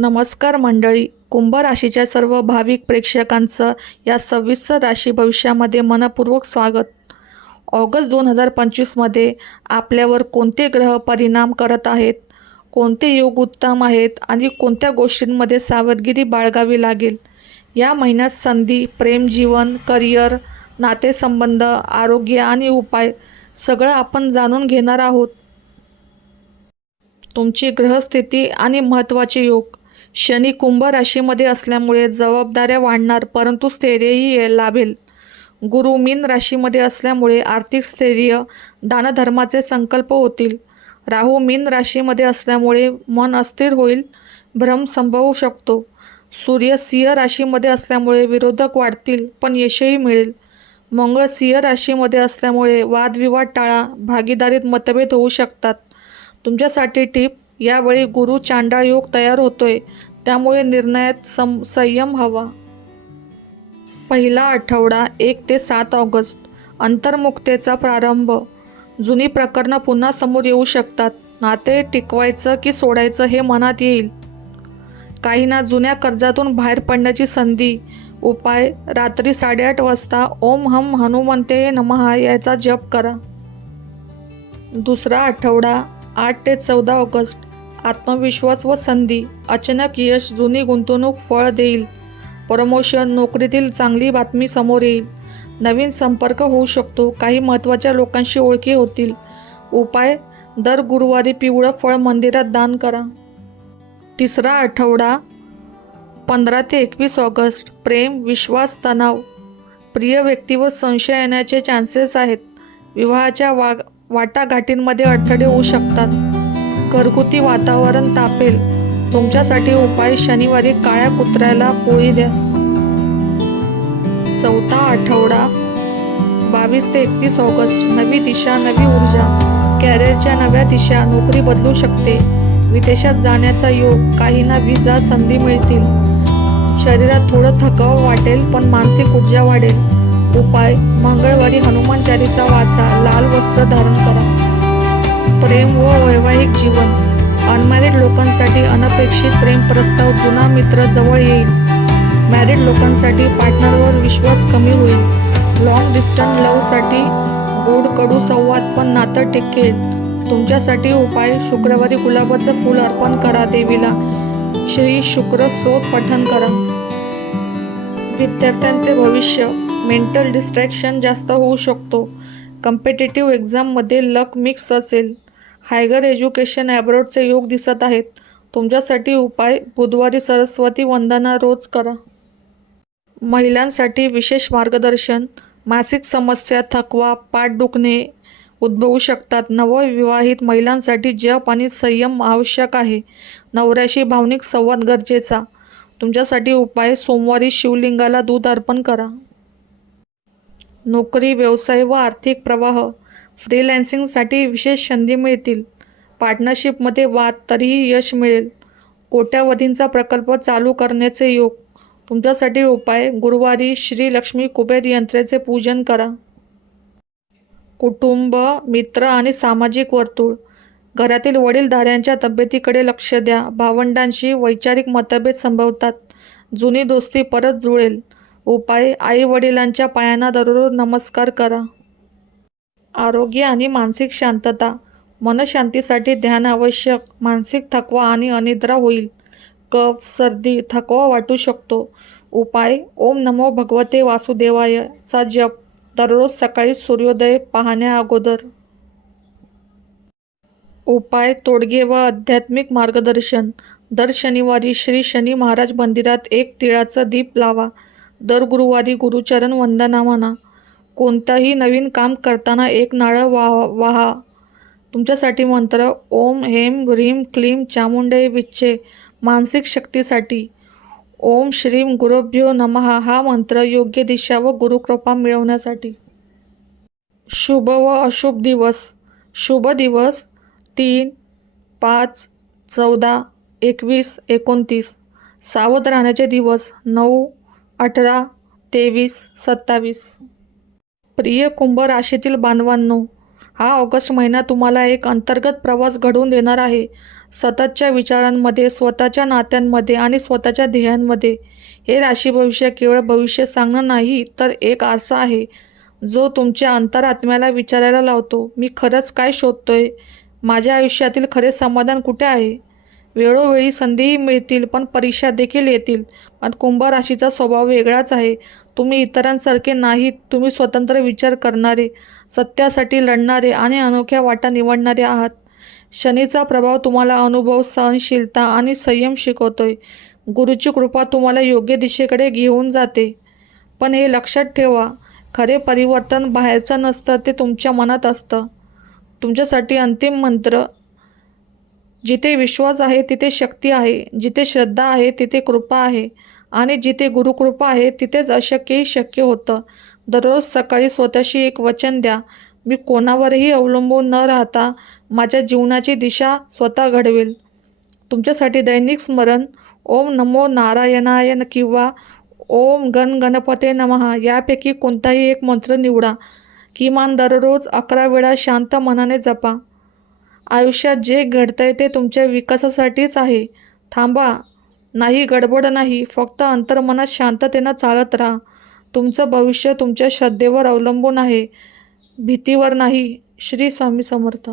नमस्कार मंडळी. कुंभ राशीच्या सर्व भाविक प्रेक्षकांचं या सविस्तर राशी भविष्यामध्ये मनपूर्वक स्वागत. ऑगस्ट दोन हजार पंचवीसमध्ये आपल्यावर कोणते ग्रह परिणाम करत आहेत? कोणते योग उत्तम आहेत? आणि कोणत्या गोष्टींमध्ये सावधगिरी बाळगावी लागेल? या महिन्यात संधी प्रेमजीवन करिअर नातेसंबंध आरोग्य आणि उपाय सगळं आपण जाणून घेणार आहोत. तुमची ग्रहस्थिती आणि महत्त्वाचे योग. शनी कुंभ राशीमध्ये असल्यामुळे जबाबदाऱ्या वाढणार परंतु स्थैर्यही लाभेल. गुरु मीन राशीमध्ये असल्यामुळे आर्थिक स्थैर्य दानधर्माचे संकल्प होतील. राहू मीन राशीमध्ये असल्यामुळे मन अस्थिर होईल भ्रम संभवू शकतो. सूर्य सिंह राशीमध्ये असल्यामुळे विरोधक वाढतील पण यशही मिळेल. मंगळ सिंह राशीमध्ये असल्यामुळे वादविवाद टाळा भागीदारीत मतभेद होऊ शकतात. तुमच्यासाठी टीप यावेळी गुरु चांडाळ योग तयार होतोय. त्यामुळे निर्णयात सम संयम हवा. पहिला आठवडा एक ते सात ऑगस्ट. अंतर्मुक्तेचा प्रारंभ. जुनी प्रकरणं पुन्हा समोर येऊ शकतात. नाते टिकवायचं की सोडायचं हे मनात येईल. काहींना जुन्या कर्जातून बाहेर पडण्याची संधी. उपाय रात्री साडेआठ वाजता ओम हम हनुमंते नमः याचा जप करा. दुसरा आठवडा आठ ते चौदा ऑगस्ट. आत्मविश्वास व संधी. अचानक यश जुनी गुंतवणूक फळ देईल. प्रमोशन नोकरीतील चांगली बातमी समोर येईल. नवीन संपर्क होऊ शकतो. काही महत्त्वाच्या लोकांशी ओळखी होतील. उपाय दर गुरुवारी पिवळं फळ मंदिरात दान करा. तिसरा आठवडा पंधरा ते एकवीस ऑगस्ट. प्रेम विश्वास तणाव. प्रिय व्यक्तीवर संशय येण्याचे चान्सेस आहेत. विवाहाच्या वा वाटाघाटींमध्ये अडथळे होऊ शकतात. घरगुती वातावरण तापेल. तुमच्यासाठी उपाय शनिवारी काळ्या कुत्र्याला पोळी द्या. चौथा आठवडा बावीस ते एकतीस ऑगस्ट. नवी दिशा नवी ऊर्जा. कॅरिअरच्या नव्या दिशा नोकरी बदलू शकते. विदेशात जाण्याचा योग काहींना विजा संधी मिळतील. शरीरात थोडं थकाव वाटेल पण मानसिक ऊर्जा वाढेल. उपाय मंगळवारी हनुमान चालीसा वाचा लाल वस्त्र धारण करा. प्रेम व वैवाहिक जीवन. अनमॅरिड लोकांसाठी अनपेक्षित प्रेम प्रस्ताव जुना मित्र जवळ येईल. मॅरिड लोकांसाठी पार्टनरवर विश्वास कमी होईल. लॉंग डिस्टन्स लव्हसाठी गोड कडू संवाद पण नातं टिकेल तुमच्यासाठी उपाय शुक्रवारी गुलाबाचं फूल अर्पण करा देवीला. श्री शुक्र स्रोत पठण करा. विद्यार्थ्यांचे भविष्य मेंटल डिस्ट्रॅक्शन जास्त होऊ शकतो. कम्पिटेटिव्ह एक्झाममध्ये लक मिक्स असेल. हायगर एज्युकेशन ॲब्रॉडचे योग दिसत आहेत. तुमच्यासाठी उपाय बुधवारी सरस्वती वंदना रोज करा. महिलांसाठी विशेष मार्गदर्शन मासिक समस्या थकवा पाठ दुखणे उद्भवू शकतात. नवविवाहित महिलांसाठी जप आणि संयम आवश्यक आहे. नवऱ्याशी भावनिक संवाद गरजेचा. तुमच्यासाठी उपाय सोमवारी शिवलिंगाला दूध अर्पण करा. नोकरी व्यवसाय व आर्थिक प्रवाह. फ्रीलॅन्सिंगसाठी विशेष संधी मिळतील. पार्टनरशिपमध्ये वाद तरीही यश मिळेल. कोट्यावधींचा प्रकल्प चालू करण्याचे योग. तुमच्यासाठी उपाय गुरुवारी श्री लक्ष्मी कुबेर यंत्रेचे पूजन करा. कुटुंब मित्र आणि सामाजिक वर्तुळ. घरातील वडीलधाऱ्यांच्या तब्येतीकडे लक्ष द्या. भावंडांशी वैचारिक मतभेद संभवतात. जुनी दोस्ती परत जुळेल. उपाय आई वडिलांच्या पायांना दररोज नमस्कार करा. आरोग्य आणि मानसिक शांतता. मनशांतीसाठी ध्यान आवश्यक. मानसिक थकवा आणि अनिद्रा होईल. कफ सर्दी थकवा वाटू शकतो. उपाय ओम नमो भगवते वासुदेवायचा जप. दररोज सकाळी सूर्योदय पाहण्या अगोदर. उपाय तोडगे व आध्यात्मिक मार्गदर्शन. दर शनिवारी श्री शनी महाराज मंदिरात एक तिळाचा दीप लावा. दर गुरुवारी गुरुचरण वंदना म्हणा कोणताही नवीन काम करताना एक नारळ वाह वाहा. तुमच्यासाठी मंत्र ओम हेम ह्रीम क्लीम चामुंडे विच्छे मानसिक शक्तीसाठी. ओम श्रीम गुरुभ्यो नमः. हा मंत्र योग्य दिशा व गुरुकृपा मिळवण्यासाठी. शुभ व अशुभ दिवस. शुभ दिवस तीन पाच चौदा एकवीस एकोणतीस. सावध राहण्याचे दिवस नऊ अठरा तेवीस सत्तावीस. प्रिय कुंभ राशीतील बांधवांनो हा ऑगस्ट महिना तुम्हाला एक अंतर्गत प्रवास घडवून देणार आहे. सततच्या विचारांमध्ये स्वतःच्या नात्यांमध्ये आणि स्वतःच्या ध्येयांमध्ये हे राशी भविष्य केवळ भविष्य सांगणं नाही तर एक आरसा आहे जो तुमच्या अंतरात्म्याला विचारायला लावतो. मी खरंच काय शोधतोय? माझ्या आयुष्यातील खरे समाधान कुठे आहे? वेळोवेळी संधीही मिळतील पण परीक्षा देखील येतील. पण कुंभ राशीचा स्वभाव वेगळाच आहे. तुम्ही इतरांसारखे नाहीत तुम्ही स्वतंत्र विचार करणारे सत्यासाठी लढणारे आणि अनोख्या वाटा निवडणारे आहात. शनीचा प्रभाव तुम्हाला अनुभव सहनशीलता आणि संयम शिकवतोय. गुरुची कृपा तुम्हाला योग्य दिशेकडे घेऊन जाते. पण हे लक्षात ठेवा खरे परिवर्तन बाहेरचं नसतं ते तुमच्या मनात असतं. तुमच्यासाठी अंतिम मंत्र जिथे विश्वास आहे तिथे शक्ती आहे जिथे श्रद्धा आहे तिथे कृपा आहे. आणि जिथे गुरुकृपा आहे तिथेच अशक्यही शक्य होतं. दररोज सकाळी स्वतःशी एक वचन द्या. मी कोणावरही अवलंबून न राहता माझ्या जीवनाची दिशा स्वतः घडवेल. तुमच्यासाठी दैनिक स्मरण ओम नमो नारायणाय किंवा ओम गण गणपते नमहा यापैकी कोणताही एक मंत्र निवडा. किमान दररोज अकरा वेळा शांत मनाने जपा. आयुष्यात जे घडतंय ते तुमच्या विकासासाठीच आहे. थांबा. नाही गडबड नाही. फक्त अंतर्मनात शांततेनं चालत राहा. तुमचं भविष्य तुमच्या श्रद्धेवर अवलंबून आहे. भीतीवर नाही. श्री स्वामी समर्थ.